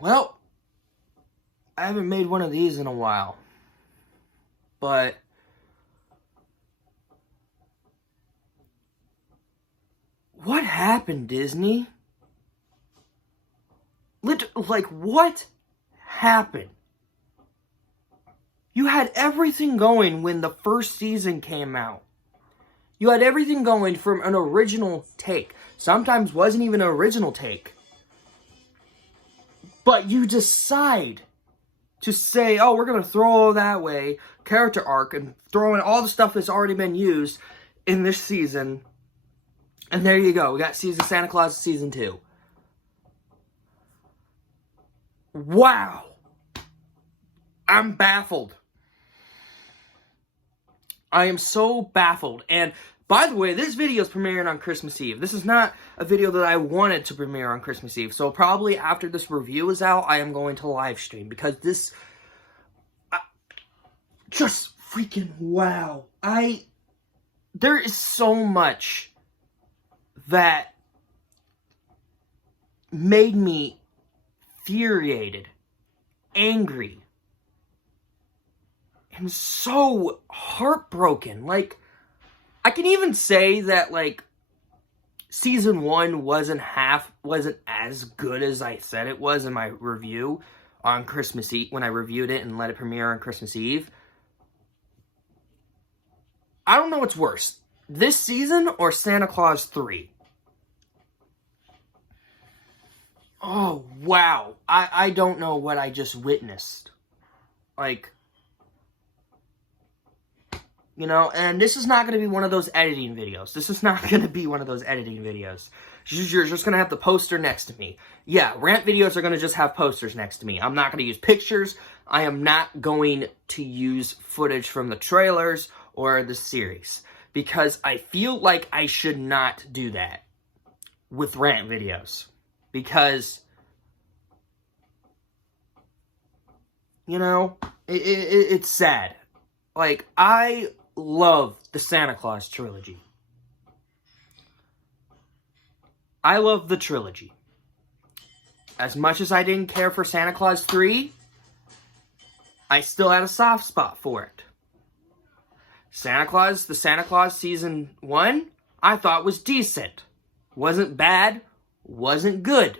Well, I haven't made one of these in a while. But what happened, Disney? What happened? You had everything going when the first season came out. You had everything going from an original take. Sometimes wasn't even an original take. But you decide to say, oh, we're going to throw all that way, character arc, and throw in all the stuff that's already been used in this season. And there you go. We got Santa Claus Season 2. Wow. I'm baffled. I am so baffled. And by the way, this video is premiering on Christmas Eve. This is not a video that I wanted to premiere on Christmas Eve. So probably after this review is out, I am going to live stream. Because this... just freaking wow. There is so much that made me infuriated, angry, and so heartbroken. Like, I can even say that, like, Season 1 wasn't as good as I said it was in my review on Christmas Eve, when I reviewed it and let it premiere on Christmas Eve. I don't know what's worse, this season or Santa Claus 3. Oh, wow. I don't know what I just witnessed. Like, you know, and this is not going to be one of those editing videos. This is not going to be one of those editing videos. You're just going to have the poster next to me. Yeah, rant videos are going to just have posters next to me. I'm not going to use pictures. I am not going to use footage from the trailers or the series, because I feel like I should not do that with rant videos, because, you know, it's sad. Like, I love the Santa Claus trilogy. I love the trilogy. As much as I didn't care for Santa Claus 3, I still had a soft spot for it. The Santa Claus Season 1, I thought was decent. Wasn't bad, wasn't good.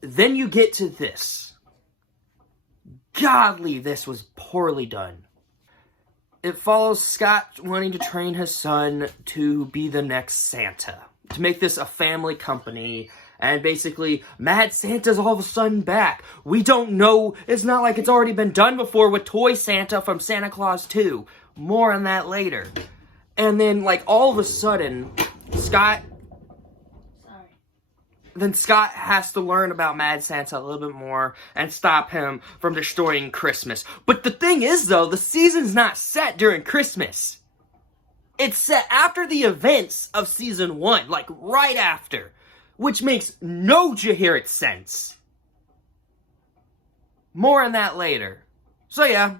Then you get to this. Godly, this was poorly done. It follows Scott wanting to train his son to be the next Santa. To make this a family company. And basically, Mad Santa's all of a sudden back. We don't know. It's not like it's already been done before with Toy Santa from Santa Claus 2. More on that later. And then, like, all of a sudden, Scott has to learn about Mad Santa a little bit more and stop him from destroying Christmas. But the thing is, though, the season's not set during Christmas. It's set after the events of Season 1, like right after. Which makes no coherent sense. More on that later. So yeah.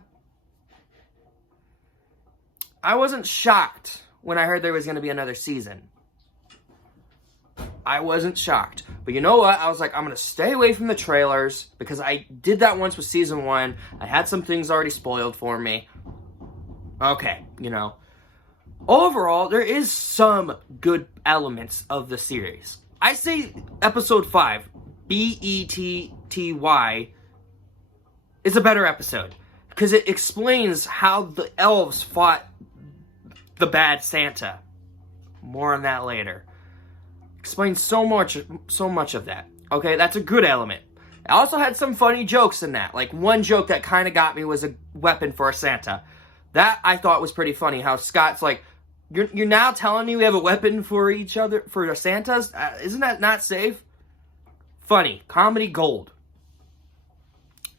I wasn't shocked when I heard there was going to be another season. I wasn't shocked. But you know what? I was like, I'm going to stay away from the trailers, because I did that once with Season 1. I had some things already spoiled for me. Okay, you know. Overall, there is some good elements of the series. I say Episode 5, Betty, is a better episode. Because it explains how the elves fought the bad Santa. More on that later. Explains so much of that. Okay, that's a good element. I also had some funny jokes in that. Like, one joke that kind of got me was a weapon for a Santa. That I thought was pretty funny. How Scott's like, You're now telling me we have a weapon for each other, for the Santas? Isn't that not safe? Funny. Comedy gold.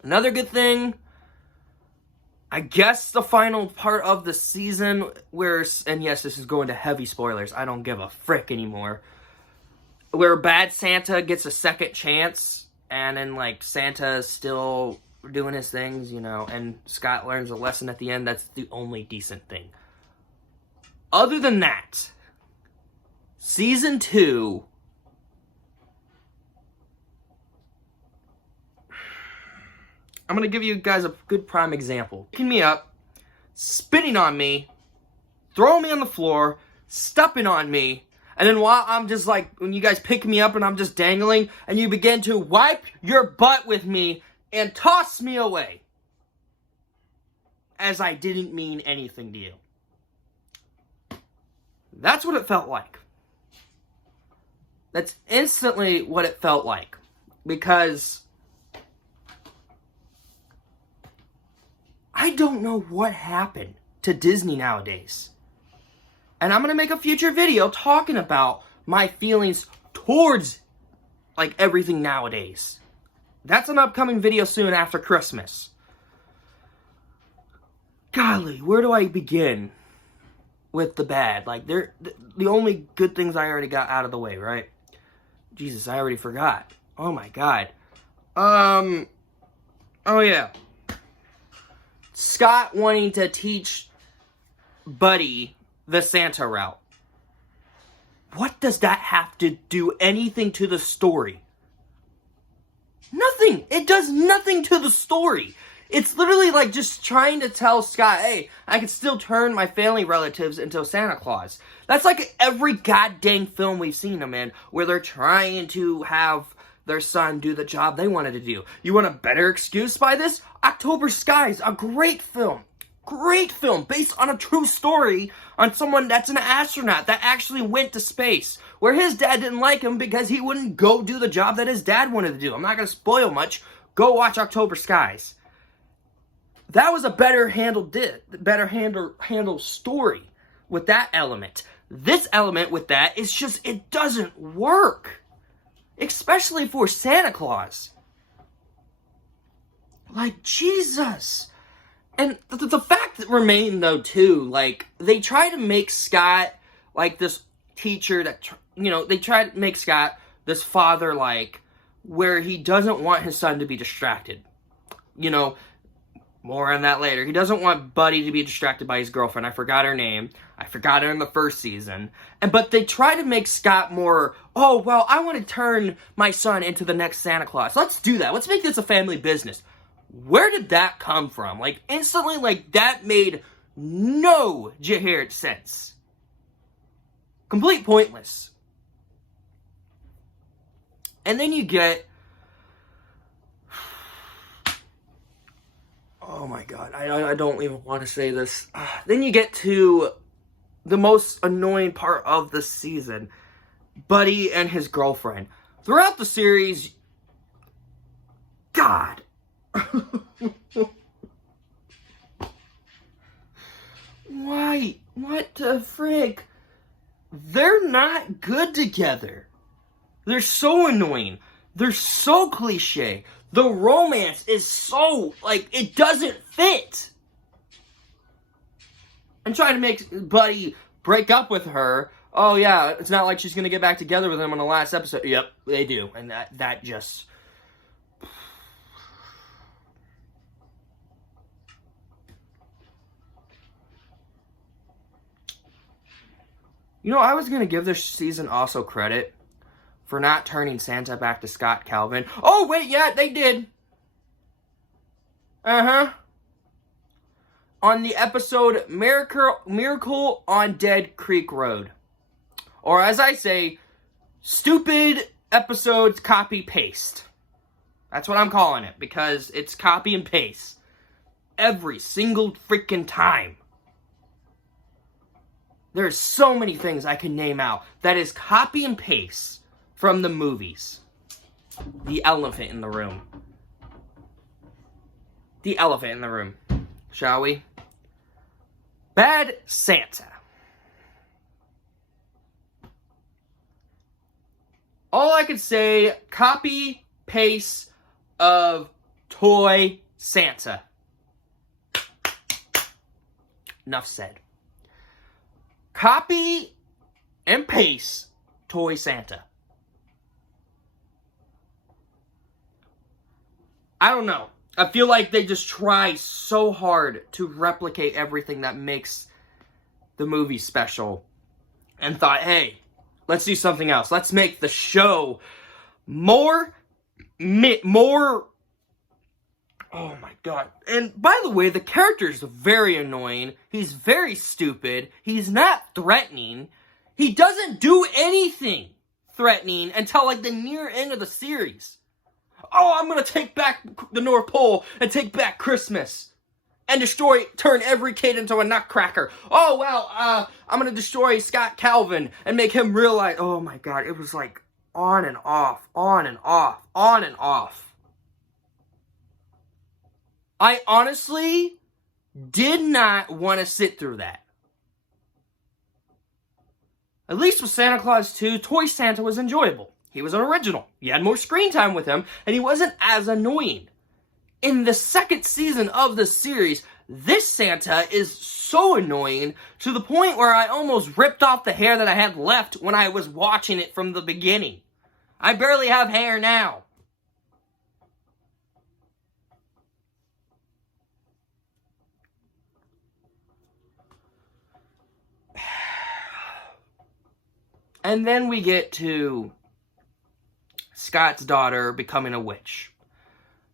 Another good thing, I guess the final part of the season where, and yes, this is going to heavy spoilers, I don't give a frick anymore, where Bad Santa gets a second chance, and then, like, Santa's still doing his things, you know, and Scott learns a lesson at the end. That's the only decent thing. Other than that, Season 2 I'm going to give you guys a good prime example. Picking me up, spitting on me, throwing me on the floor, stepping on me, and then while I'm just like, when you guys pick me up and I'm just dangling, and you begin to wipe your butt with me and toss me away. As I didn't mean anything to you. That's what it felt like. That's instantly what it felt like. Because I don't know what happened to Disney nowadays. And I'm going to make a future video talking about my feelings towards, like, everything nowadays. That's an upcoming video soon after Christmas. Golly, where do I begin with the bad? Like, the only good things I already got out of the way, right? Jesus, I already forgot. Oh my God. Oh yeah. Scott wanting to teach Buddy the Santa route. What does that have to do anything to the story? Nothing. It does nothing to the story. It's literally like just trying to tell Scott, hey, I can still turn my family relatives into Santa Claus. That's like every goddamn film we've seen them in, where they're trying to have their son do the job they wanted to do. You want a better excuse by this? October Skies, a great film. Great film, based on a true story on someone that's an astronaut that actually went to space, where his dad didn't like him because he wouldn't go do the job that his dad wanted to do. I'm not going to spoil much. Go watch October Skies. That was a better handled story with that element. This element with that is just, it doesn't work. Especially for Santa Claus. Like, Jesus. And the fact that remained, though, too, like, they try to make Scott, like, this teacher that, you know, they try to make Scott this father, like, where he doesn't want his son to be distracted. You know, more on that later. He doesn't want Buddy to be distracted by his girlfriend. I forgot her name. I forgot her in the first season. But they try to make Scott more, oh, well, I want to turn my son into the next Santa Claus. Let's do that. Let's make this a family business. Where did that come from? Like, instantly, like, that made no Jahirt sense. Complete pointless. And then you get, oh my God, I don't even want to say this. Then you get to the most annoying part of the season. Buddy and his girlfriend. Throughout the series, God. Why? What the frick? They're not good together. They're so annoying. They're so cliche. The romance is so, like, it doesn't fit. And trying to make Buddy break up with her. Oh, yeah, it's not like she's going to get back together with him on the last episode. Yep, they do. And that just... You know, I was going to give this season also credit for not turning Santa back to Scott Calvin. Oh, wait, yeah, they did. Uh-huh. On the episode Miracle on Dead Creek Road. Or as I say, stupid episodes copy-paste. That's what I'm calling it, because it's copy and paste. Every single freaking time. There's so many things I can name out that is copy and paste from the movies. The elephant in the room. The elephant in the room. Shall we? Bad Santa. All I could say, copy, paste of Toy Santa. Enough said. Copy and paste Toy Santa. I don't know. I feel like they just try so hard to replicate everything that makes the movie special. And thought, hey, let's do something else. Let's make the show more Oh my god. And by the way, the character's very annoying. He's very stupid. He's not threatening. He doesn't do anything threatening until like the near end of the series. Oh, I'm gonna take back the North Pole and take back Christmas. And turn every kid into a nutcracker. Oh, well, I'm gonna destroy Scott Calvin and make him realize, oh my god, it was like on and off, on and off, on and off. I honestly did not want to sit through that. At least with Santa Claus 2, Toy Santa was enjoyable. He was an original. You had more screen time with him, and he wasn't as annoying. In the second season of the series, this Santa is so annoying to the point where I almost ripped off the hair that I had left when I was watching it from the beginning. I barely have hair now. And then we get to Scott's daughter becoming a witch.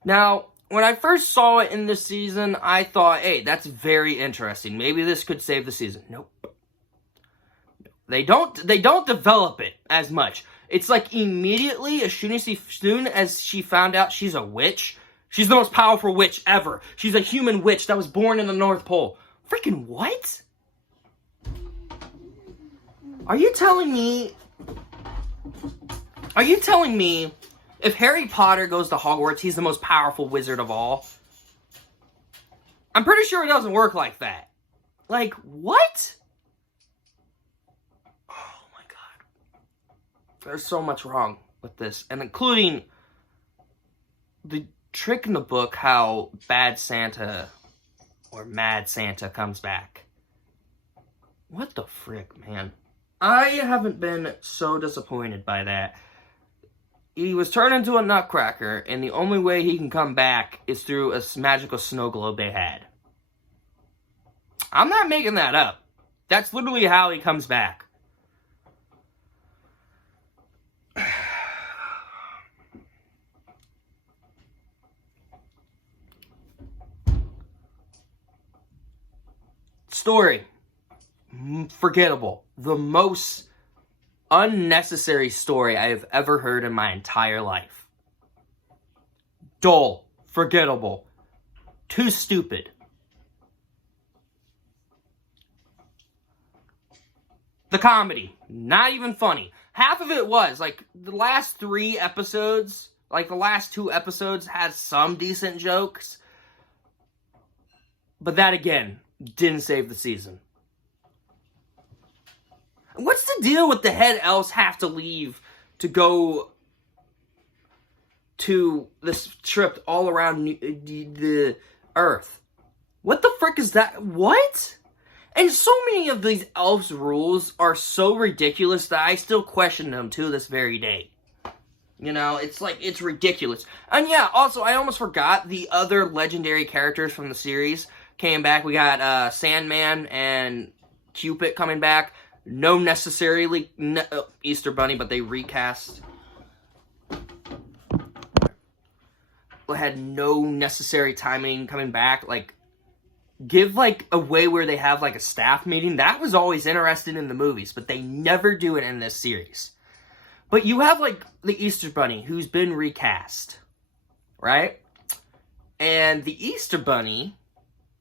Now, when I first saw it in this season, I thought, hey, that's very interesting. Maybe this could save the season. Nope. They don't develop it as much. It's like immediately, as soon as she found out she's a witch, she's the most powerful witch ever. She's a human witch that was born in the North Pole. Freaking what? Are you telling me if Harry Potter goes to Hogwarts, he's the most powerful wizard of all? I'm pretty sure it doesn't work like that. Like, what? Oh my god. There's so much wrong with this, and including the trick in the book how Bad Santa or Mad Santa comes back. What the frick, man? I haven't been so disappointed by that. He was turned into a nutcracker, and the only way he can come back is through a magical snow globe they had. I'm not making that up. That's literally how he comes back. Story. Forgettable. The most unnecessary story I have ever heard in my entire life. Dull. Forgettable. Too stupid. The comedy. Not even funny. Half of it was. Like, the last 3 episodes, like the last 2 episodes had some decent jokes. But that, again, didn't save the season. What's the deal with the head elves have to leave to go to this trip all around the Earth? What the frick is that? What? And so many of these elves' rules are so ridiculous that I still question them to this very day. You know, it's like, it's ridiculous. And yeah, also, I almost forgot the other legendary characters from the series came back. We got Sandman and Cupid coming back. No necessarily Easter Bunny, but they recast. Had no necessary timing coming back. Like, give like a way where they have like a staff meeting. That was always interesting in the movies, but they never do it in this series. But you have like the Easter Bunny who's been recast, right? And the Easter Bunny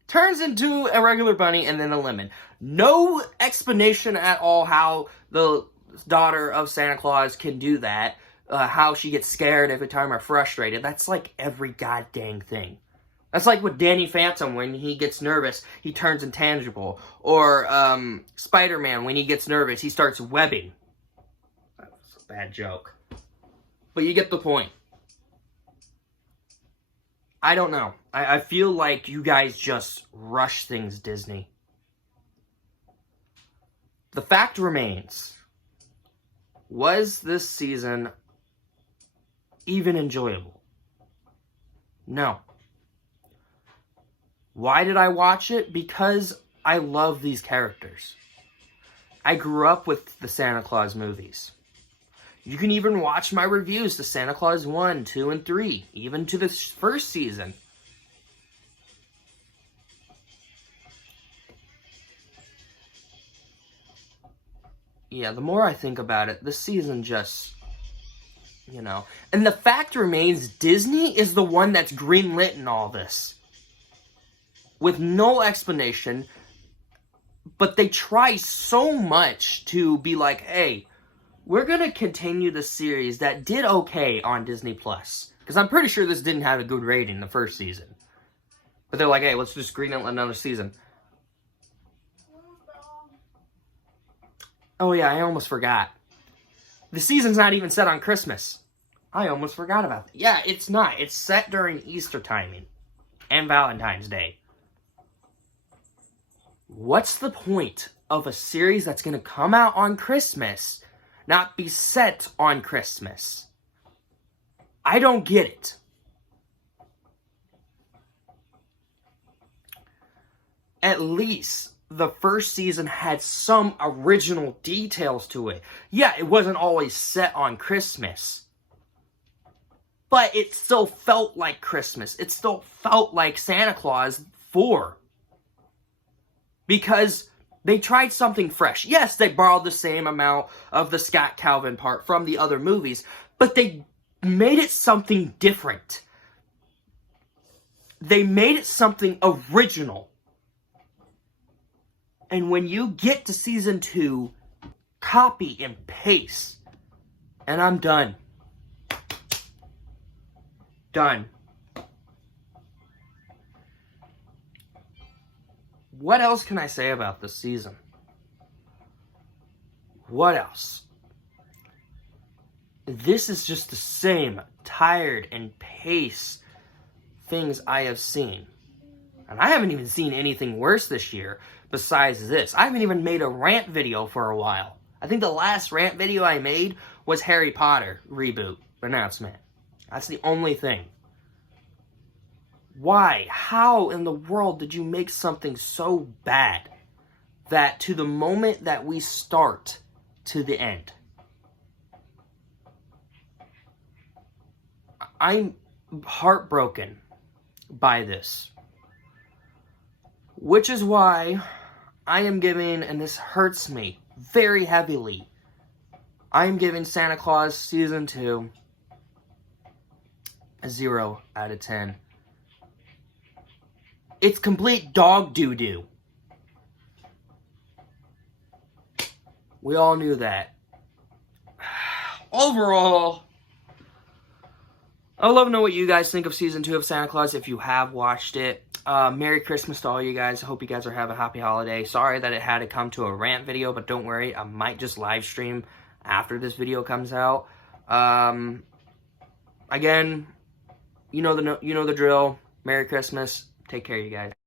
turns into a regular bunny and then a lemon. No explanation at all how the daughter of Santa Claus can do that. How she gets scared every time or frustrated. That's like every goddamn thing. That's like with Danny Phantom, when he gets nervous, he turns intangible. Or Spider-Man, when he gets nervous, he starts webbing. That was a bad joke. But you get the point. I don't know. I feel like you guys just rush things, Disney. The fact remains, was this season even enjoyable? No. Why did I watch it? Because I love these characters. I grew up with the Santa Claus movies. You can even watch my reviews to Santa Claus 1, 2, and 3, even to the first season. yeah, the more I think about it, this season just, you know. And the fact remains, Disney is the one that's greenlit in all this. With no explanation. But they try so much to be like, hey, we're going to continue the series that did okay on Disney+. Because I'm pretty sure this didn't have a good rating the first season. But they're like, hey, let's just greenlight another season. Oh yeah, I almost forgot. The season's not even set on Christmas. I almost forgot about that. Yeah, it's not. It's set during Easter timing. And Valentine's Day. What's the point of a series that's going to come out on Christmas, not be set on Christmas? I don't get it. At least the first season had some original details to it. Yeah, it wasn't always set on Christmas. But it still felt like Christmas. It still felt like Santa Claus 4. Because they tried something fresh. Yes, they borrowed the same amount of the Scott Calvin part from the other movies, but they made it something different. They made it something original. And when you get to season 2, copy and paste. And I'm done. Done. What else can I say about this season? What else? This is just the same tired and pace things I have seen. And I haven't even seen anything worse this year besides this. I haven't even made a rant video for a while. I think the last rant video I made was Harry Potter reboot announcement. That's the only thing. Why? How in the world did you make something so bad that to the moment that we start to the end? I'm heartbroken by this. Which is why I am giving, and this hurts me very heavily, I am giving Santa Claus Season 2 a 0 out of 10. It's complete dog doo-doo. We all knew that. Overall, I'd love to know what you guys think of Season 2 of Santa Claus if you have watched it. Merry Christmas to all you guys. I hope you guys are having a happy holiday. Sorry that it had to come to a rant video, but don't worry. I might just live stream after this video comes out. Again, you know the drill. Merry Christmas. Take care, you guys.